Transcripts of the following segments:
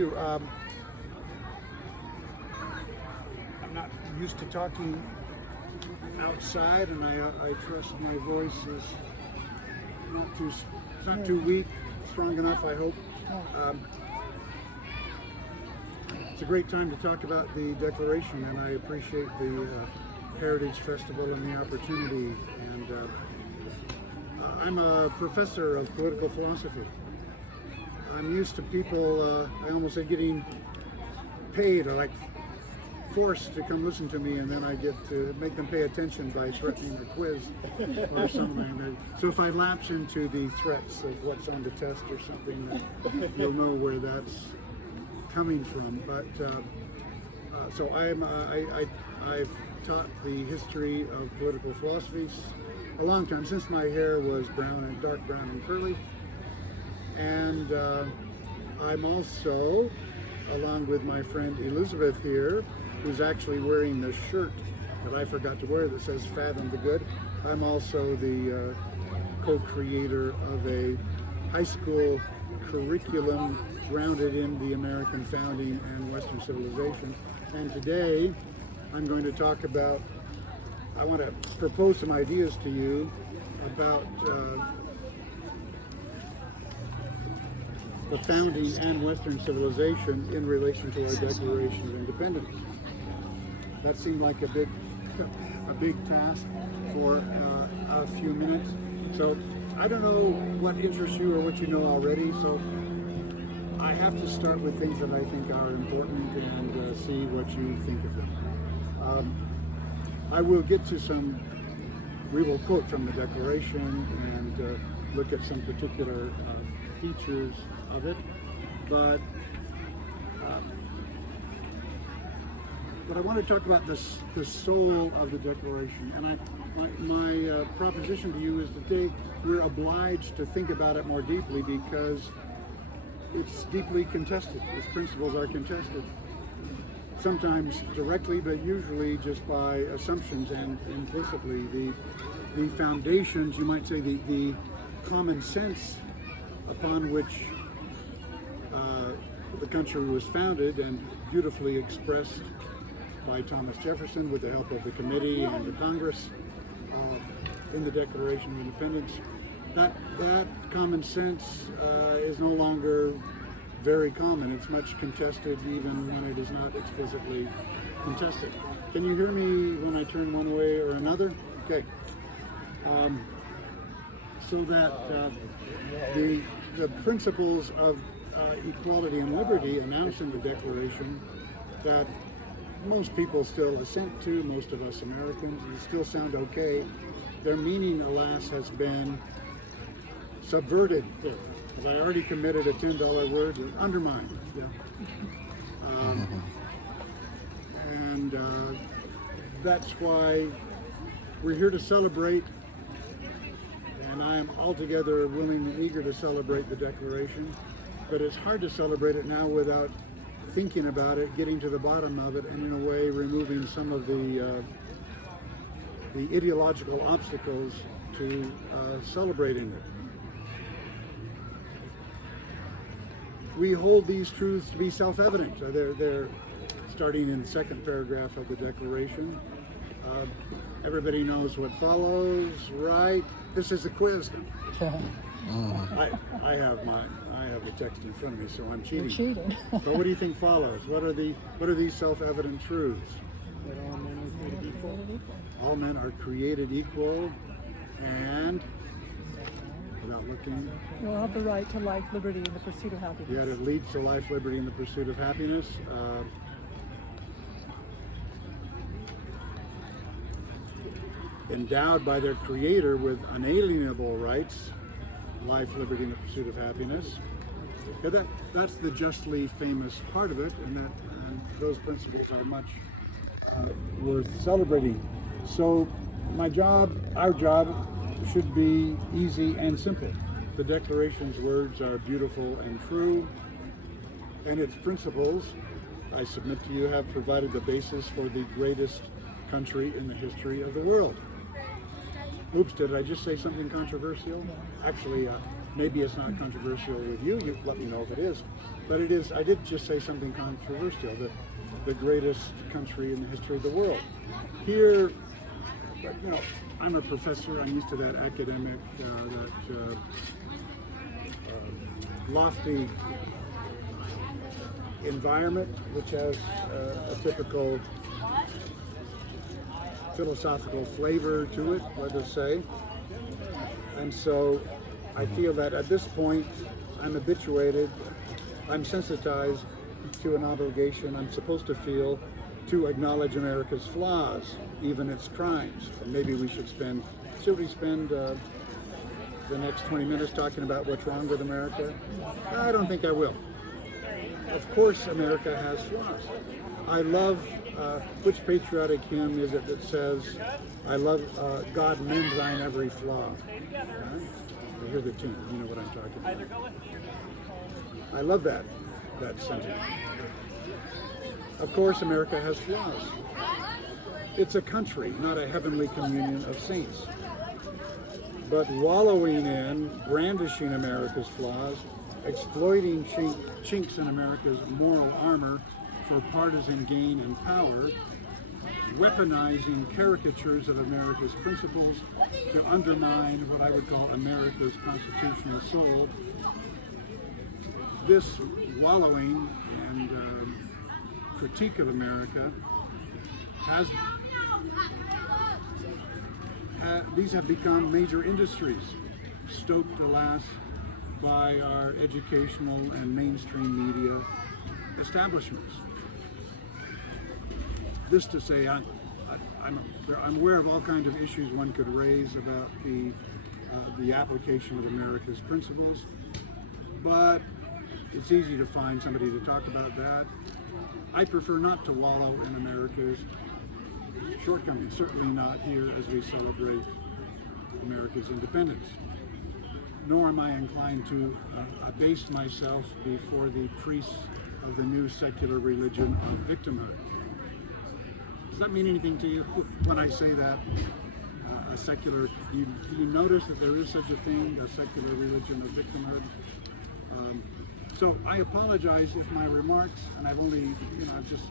Um, I'm not used to talking outside, and I trust my voice is not too weak, strong enough, I hope. It's a great time to talk about the Declaration, and I appreciate the Heritage Festival and the opportunity. And I'm a professor of political philosophy. I'm used to people, I almost say, getting paid or like forced to come listen to me, and then I get to make them pay attention by threatening a quiz or something. So if I lapse into the threats of what's on the test or something, you'll know where that's coming from. But so I've taught the history of political philosophies a long time, since my hair was brown and dark brown and curly. And I'm also, along with my friend Elizabeth here, who's actually wearing the shirt that I forgot to wear that says Fathom the Good. I'm also the co-creator of a high school curriculum grounded in the American founding and Western civilization. And today I'm going to talk about, I want to propose some ideas to you about the founding and Western civilization in relation to our Declaration of Independence. That seemed like a big task for a few minutes. So I don't know what interests you or what you know already, so I have to start with things that I think are important and see what you think of them. I will get to we will quote from the Declaration and look at some particular features of it, but I want to talk about the soul of the Declaration, and my proposition to you is that we're obliged to think about it more deeply because it's deeply contested. Its principles are contested, sometimes directly, but usually just by assumptions and implicitly. The foundations, you might say, the common sense upon which the country was founded and beautifully expressed by Thomas Jefferson with the help of the committee and the Congress in the Declaration of Independence. That common sense is no longer very common. It's much contested even when it is not explicitly contested. Can you hear me when I turn one way or another? Okay. So that the principles of equality and liberty announced in the Declaration that most people still assent to, most of us Americans, and still sound okay, their meaning, alas, has been subverted. Because I already committed a $10 word, undermined. And that's why we're here to celebrate, and I am altogether willing and eager to celebrate the Declaration, but it's hard to celebrate it now without thinking about it, getting to the bottom of it, and in a way removing some of the ideological obstacles to celebrating it. We hold these truths to be self-evident. They're starting in the second paragraph of the Declaration. Everybody knows what follows, right? This is a quiz. I have the text in front of me, so I'm cheating. You're cheating. But what do you think follows? What are these self-evident truths? That all men are created equal. All men are created equal, and without looking, You all have the right to life, liberty, and the pursuit of happiness. yet it leads to life, liberty, and the pursuit of happiness. Endowed by their Creator with unalienable rights, life, liberty, and the pursuit of happiness. Yeah, that's the justly famous part of it, and those principles are much worth celebrating. So our job, should be easy and simple. The Declaration's words are beautiful and true, and its principles, I submit to you, have provided the basis for the greatest country in the history of the world. Oops, did I just say something controversial? Actually, Maybe it's not controversial with you. You let me know if it is. But it is. I did just say something controversial. The greatest country in the history of the world. Here, I'm a professor. I'm used to that academic, lofty environment, which has a typical philosophical flavor to it, let us say. And so I feel that at this point I'm habituated, I'm sensitized to an obligation I'm supposed to feel to acknowledge America's flaws, even its crimes. And maybe we should spend the next 20 minutes talking about what's wrong with America? I don't think I will. Of course America has flaws. I love, which patriotic hymn is it that says, I love God mend thine every flaw? You hear the tune, you know what I'm talking about. I love that sentiment. Of course America has flaws. It's a country, not a heavenly communion of saints. But wallowing in, brandishing America's flaws, exploiting chinks in America's moral armor for partisan gain and power, weaponizing caricatures of America's principles to undermine what I would call America's constitutional soul. This wallowing and critique of America these have become major industries, stoked alas by our educational and mainstream media establishments. This to say, I'm aware of all kinds of issues one could raise about the application of America's principles, but it's easy to find somebody to talk about that. I prefer not to wallow in America's shortcomings, certainly not here as we celebrate America's independence. Nor am I inclined to abase myself before the priests of the new secular religion of victimhood. Does that mean anything to you when I say that? A secular, do you notice that there is such a thing, a secular religion of victimhood? So I apologize if my remarks, and I've only, just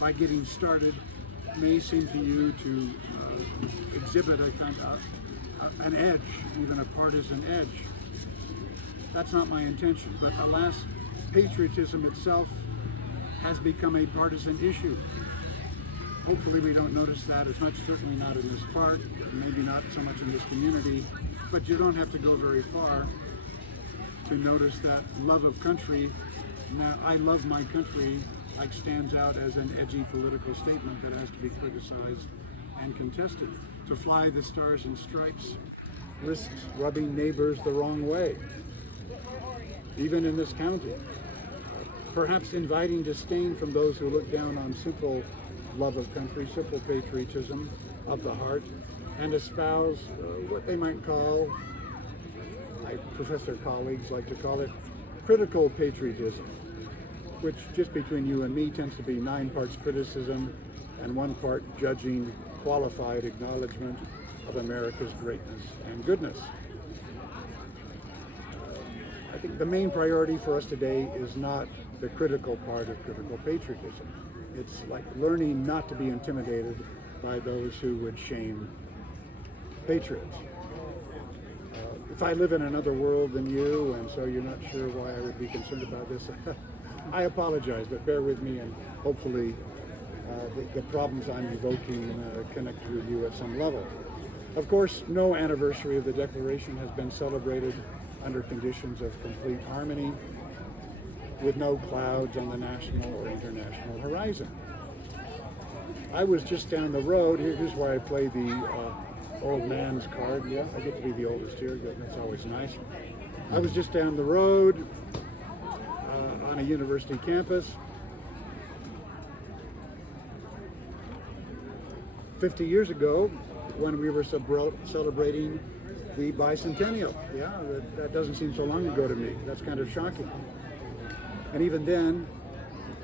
by getting started, may seem to you to exhibit a kind of an edge, even a partisan edge. That's not my intention, but alas, patriotism itself has become a partisan issue. Hopefully we don't notice that as much, certainly not in this park, maybe not so much in this community, but you don't have to go very far to notice that love of country, now I love my country, like stands out as an edgy political statement that has to be criticized and contested. To fly the stars and stripes risks rubbing neighbors the wrong way, even in this county. Perhaps inviting disdain from those who look down on simple love of country, simple patriotism of the heart, and espouse what they might call, my professor colleagues like to call it, critical patriotism, which just between you and me tends to be 9 parts criticism and 1 part judging, qualified acknowledgement of America's greatness and goodness. I think the main priority for us today is not the critical part of critical patriotism. It's like learning not to be intimidated by those who would shame patriots. If I live in another world than you, and so you're not sure why I would be concerned about this, I apologize, but bear with me, and hopefully the problems I'm evoking connect with you at some level. Of course, no anniversary of the Declaration has been celebrated under conditions of complete harmony, with no clouds on the national or international horizon. I was just down the road. Here's where I play the old man's card. Yeah, I get to be the oldest here. That's always nice. I was just down the road on a university campus. 50 years ago, when we were celebrating the bicentennial. Yeah, that doesn't seem so long ago to me. That's kind of shocking. And even then,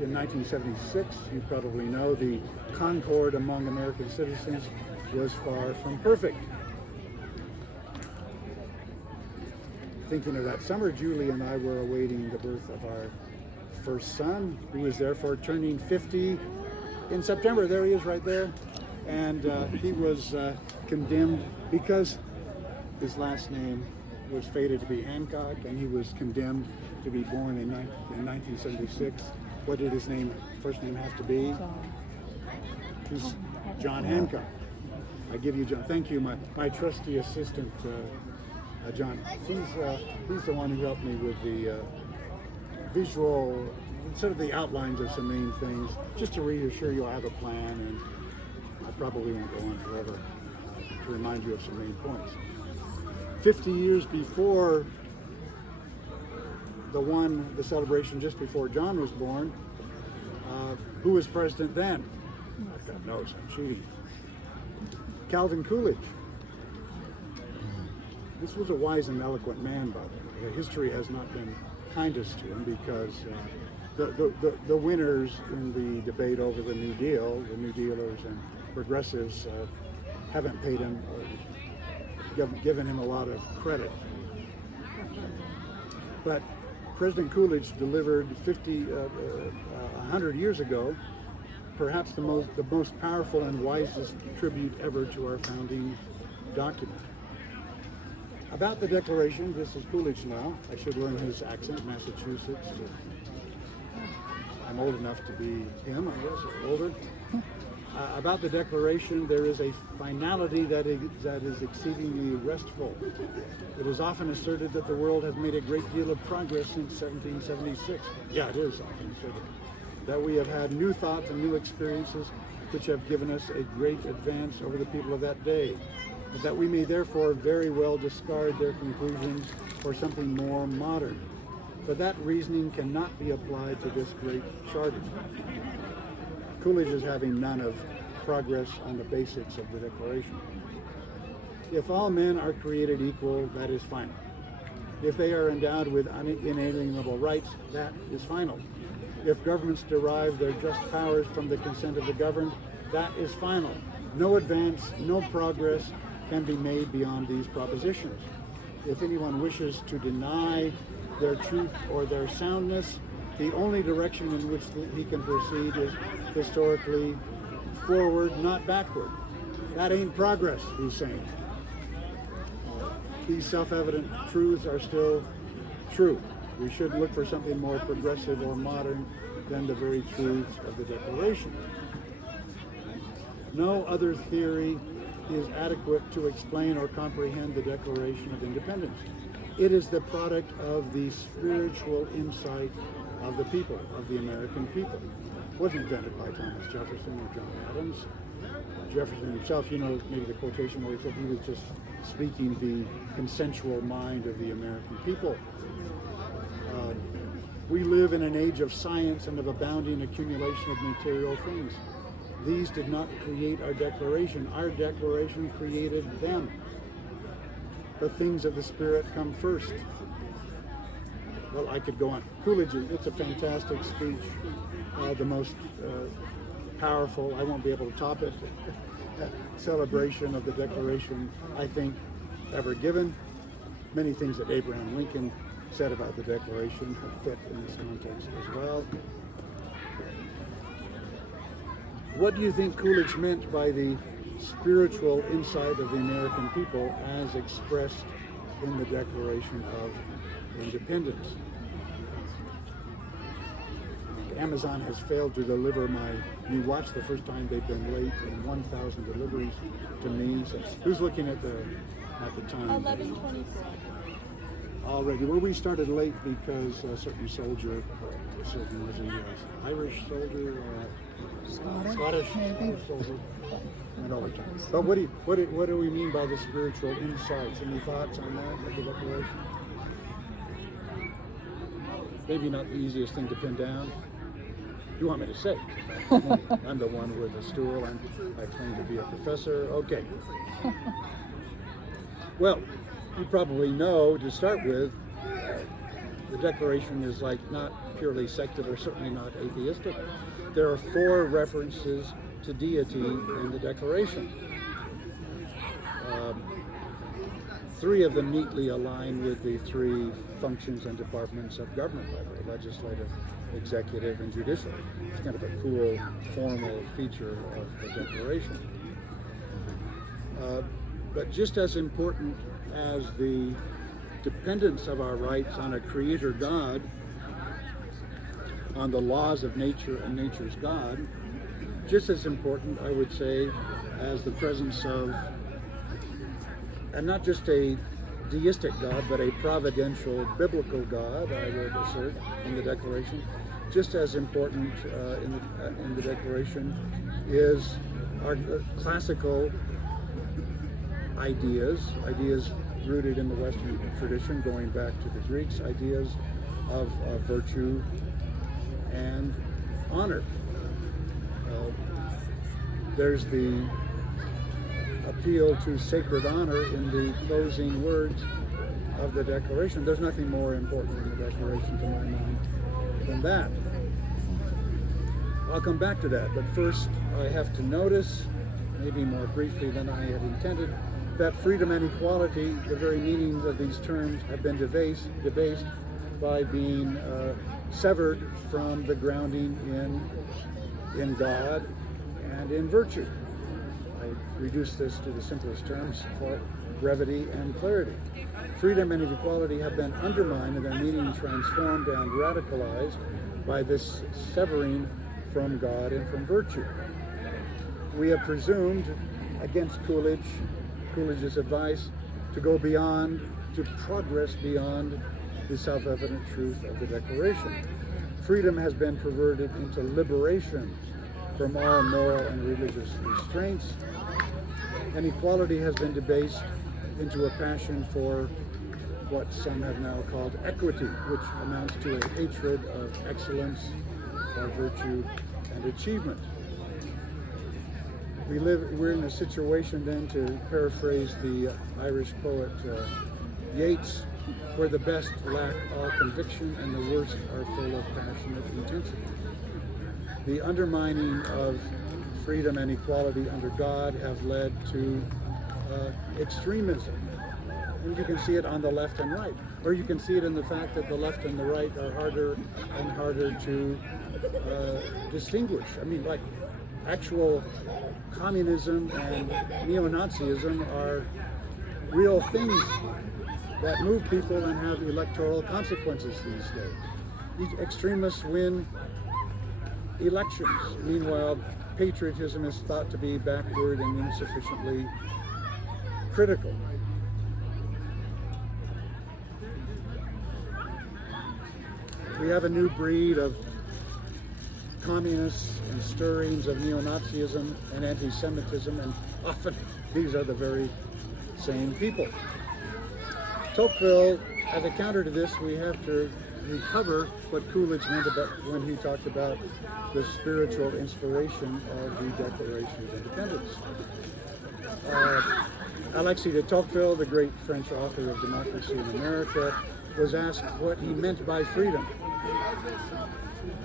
in 1976, you probably know, the concord among American citizens was far from perfect. thinking of that summer, Julie and I were awaiting the birth of our first son, who was therefore turning 50 in September. There he is right there. And he was condemned because his last name was fated to be Hancock, and he was condemned to be born in 1976. What did his first name have to be? He's John Hancock. I give you John. Thank you, my trusty assistant, John. He's the one who helped me with the visual, sort of the outlines of some main things, just to reassure you I have a plan, and I probably won't go on forever to remind you of some main points. 50 years before the celebration just before John was born, who was president then? God knows, I'm cheating. Calvin Coolidge. This was a wise and eloquent man, by the way. History has not been kindest to him because the winners in the debate over the New Deal, the New Dealers and progressives, haven't paid him, given him a lot of credit. But President Coolidge delivered 100 years ago, perhaps the most powerful and wisest tribute ever to our founding document. About the Declaration, this is Coolidge now. I should learn his accent, Massachusetts. I'm old enough to be him, I guess, or older. About the Declaration, there is a finality that is exceedingly restful. It is often asserted that the world has made a great deal of progress since 1776. Yeah, it is often asserted. That we have had new thoughts and new experiences which have given us a great advance over the people of that day. But that we may therefore very well discard their conclusions for something more modern. But that reasoning cannot be applied to this great charter. Coolidge is having none of progress on the basics of the Declaration. If all men are created equal, that is final. If they are endowed with inalienable rights, that is final. If governments derive their just powers from the consent of the governed, that is final. No advance, no progress can be made beyond these propositions. If anyone wishes to deny their truth or their soundness, the only direction in which he can proceed is historically forward, not backward. That ain't progress, he's saying. These self-evident truths are still true. We should look for something more progressive or modern than the very truths of the Declaration. No other theory is adequate to explain or comprehend the Declaration of Independence. It is the product of the spiritual insight of the people, of the American people. It wasn't invented by Thomas Jefferson or John Adams. Jefferson himself, you know, maybe the quotation where he said he was just speaking the consensual mind of the American people. We live in an age of science and of abounding accumulation of material things. These did not create our Declaration. Our Declaration created them. The things of the Spirit come first. Well, I could go on. Coolidge, it's a fantastic speech, the most powerful, I won't be able to top it, celebration of the Declaration, I think, ever given. Many things that Abraham Lincoln said about the Declaration fit in this context as well. What do you think Coolidge meant by the spiritual insight of the American people as expressed in the Declaration of Independence? Amazon has failed to deliver my new watch. The first time they've been late in 1,000 deliveries to me. So who's looking at the time? 11:24. Already. Well, we started late because a certain soldier, was he Irish soldier or Scottish soldier, went overtime. But what do we mean by the spiritual insights? Any thoughts on that of the Declaration? Maybe not the easiest thing to pin down. You want me to say? I'm the one with the stool. I claim to be a professor. Okay. Well, you probably know, to start with, the Declaration is not purely secular, certainly not atheistic. There are 4 references to deity in the Declaration. three of them neatly align with the three functions and departments of government, legislative, executive, and judicial. It's kind of a cool formal feature of the Declaration. But just as important as the dependence of our rights on a creator God, on the laws of nature and nature's God, just as important, I would say, as the presence of, and not just a deistic God, but a providential biblical God, I would assert in the Declaration. Just as important in the Declaration is our classical ideas rooted in the Western tradition, going back to the Greeks, ideas of virtue and honor. There's the appeal to sacred honor in the closing words of the Declaration. There's nothing more important in the Declaration, to my mind, than that. I'll come back to that, but first I have to notice, maybe more briefly than I had intended, that freedom and equality, the very meanings of these terms, have been debased by being severed from the grounding in God and in virtue. I reduce this to the simplest terms for brevity and clarity. Freedom and equality have been undermined and their meaning transformed and radicalized by this severing from God and from virtue. We have presumed, against Coolidge's advice, to go beyond, to progress beyond the self-evident truth of the Declaration. Freedom has been perverted into liberation from all moral and religious restraints, and equality has been debased into a passion for what some have now called equity, which amounts to a hatred of excellence, of virtue, and achievement. We're in a situation then, to paraphrase the Irish poet Yeats, where the best lack all conviction and the worst are full of passionate intensity. The undermining of freedom and equality under God have led to extremism. And you can see it on the left and right. Or you can see it in the fact that the left and the right are harder and harder to distinguish. I mean, like, actual communism and neo-Nazism are real things that move people and have electoral consequences these days. These extremists win elections. Meanwhile, patriotism is thought to be backward and insufficiently critical. We have a new breed of communists and stirrings of neo-Nazism and anti-Semitism, and often these are the very same people. Tocqueville, as a counter to this, we have to recover what Coolidge meant about when he talked about the spiritual inspiration of the Declaration of Independence. Alexis de Tocqueville, the great French author of Democracy in America, was asked what he meant by freedom.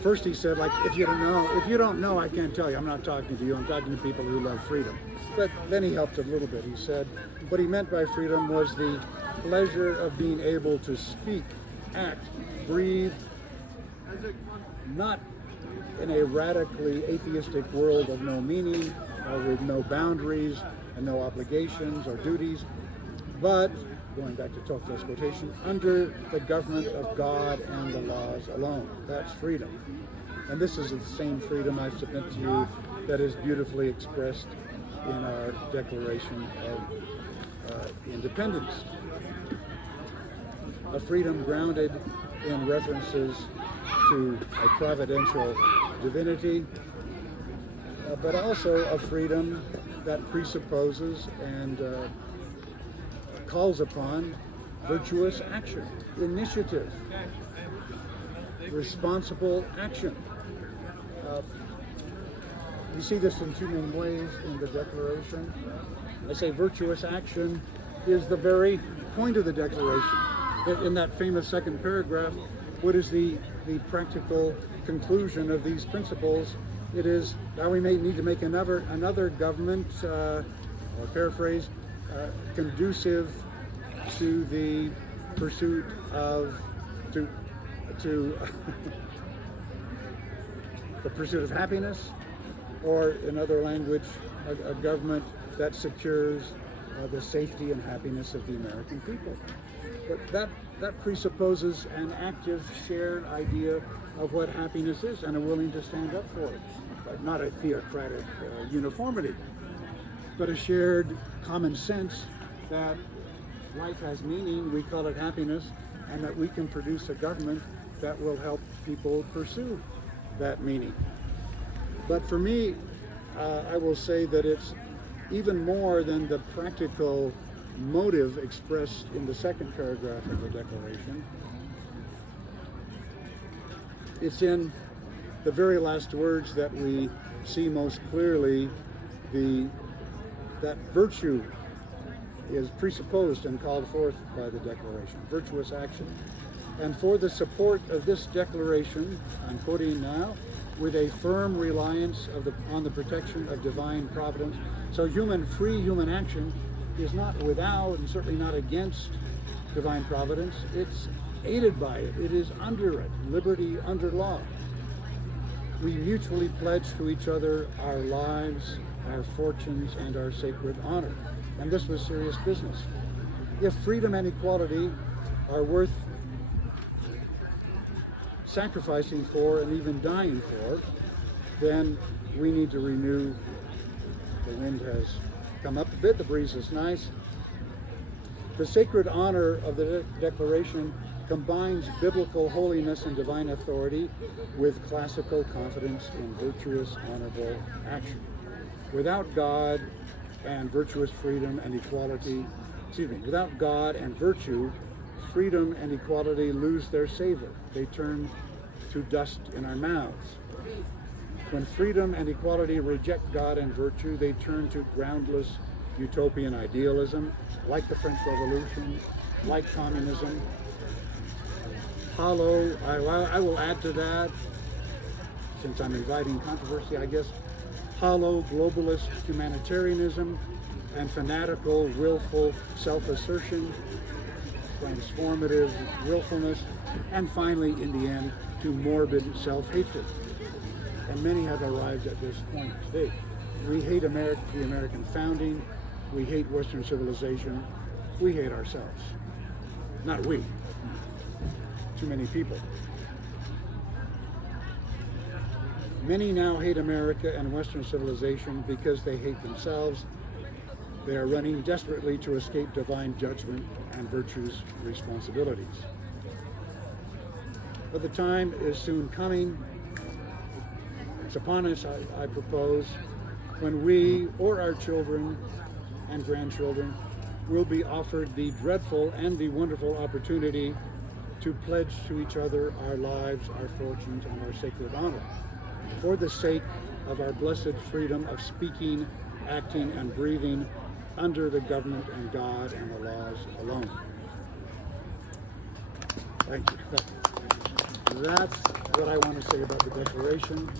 First he said, like, if you don't know, I can't tell you. I'm not talking to you. I'm talking to people who love freedom. But then he helped a little bit. He said what he meant by freedom was the pleasure of being able to speak, act, breathe, not in a radically atheistic world of no meaning, or with no boundaries and no obligations or duties, but, going back to Tocqueville's quotation, under the government of God and the laws alone. That's freedom. And this is the same freedom, I submit to you, that is beautifully expressed in our Declaration of Independence. A freedom grounded in references to a providential divinity, but also a freedom that presupposes and calls upon virtuous action, initiative, responsible action. You see this in two main ways in the Declaration. I say virtuous action is the very point of the Declaration. In that famous second paragraph, what is the practical conclusion of these principles? It is that we may need to make another government, or paraphrase, conducive to the pursuit of to the pursuit of happiness, or in other language, a government that secures the safety and happiness of the American people. But that presupposes an active, shared idea of what happiness is and a willing to stand up for it. But not a theocratic uniformity, but a shared common sense that life has meaning, we call it happiness, and that we can produce a government that will help people pursue that meaning. But for me, I will say that it's even more than the practical motive expressed in the second paragraph of the Declaration. It's in the very last words that we see most clearly that virtue is presupposed and called forth by the Declaration, virtuous action. And for the support of this Declaration, I'm quoting now, with a firm reliance on the protection of divine providence. So free human action is not without and certainly not against divine providence. It's aided by it. It is under it, liberty under law. We mutually pledge to each other our lives, our fortunes, and our sacred honor. And this was serious business. If freedom and equality are worth sacrificing for and even dying for, then we need to renew. The wind has come up a bit, the breeze is nice. The sacred honor of the Declaration combines biblical holiness and divine authority with classical confidence in virtuous, honorable action. Without God and virtuous freedom and equality, without God and virtue, freedom and equality lose their savor. They turn to dust in our mouths. When freedom and equality reject God and virtue, they turn to groundless utopian idealism, like the French Revolution, like communism. Hollow, I will add to that, since I'm inviting controversy, I guess, hollow globalist humanitarianism and fanatical, willful self-assertion, transformative willfulness, and finally, in the end, to morbid self-hatred. And many have arrived at this point today. We hate the American founding, we hate Western civilization, we hate ourselves. Not we, too many people. Many now hate America and Western civilization because they hate themselves. They are running desperately to escape divine judgment and virtue's responsibilities. But the time is soon coming. It's upon us, I propose, when we or our children and grandchildren will be offered the dreadful and the wonderful opportunity to pledge to each other our lives, our fortunes, and our sacred honor, for the sake of our blessed freedom of speaking, acting, and breathing under the government and God and the laws alone. Thank you. That's what I want to say about the Declaration.